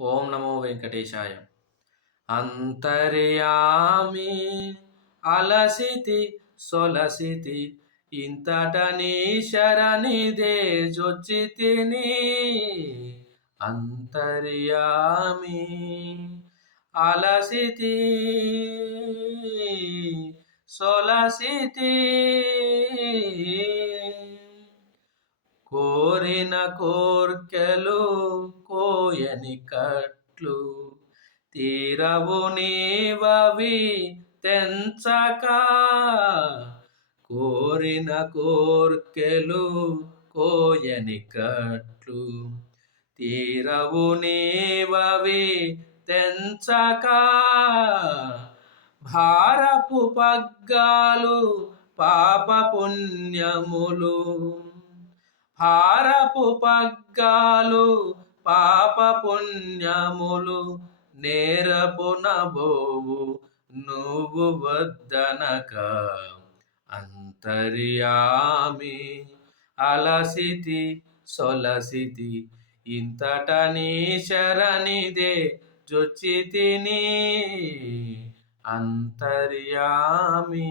ఓం నమో వెంకటేశాయ. అంతర్యామి అలసితి సొలసితి ఇంతట నీ శరణిదే జొచ్చి అంతర్యామి అలసితి సొలసితి కోరిన కోర్కెలు కోయని కట్లు తీరవు నీవవి తెంచక. కోరిన కోర్కెలు కోయని కట్లు తీరవు నీవవి తెంచక. భారపు పగ్గాలు పాప హారపు పగ్గాలు పాప పుణ్యములు నేరపునబోవు నువ్వు వద్దనక. అంతర్యామి అలసితి సొలసితి ఇంతట నీ శరణిదే జొచ్చితిని. అంతర్యామి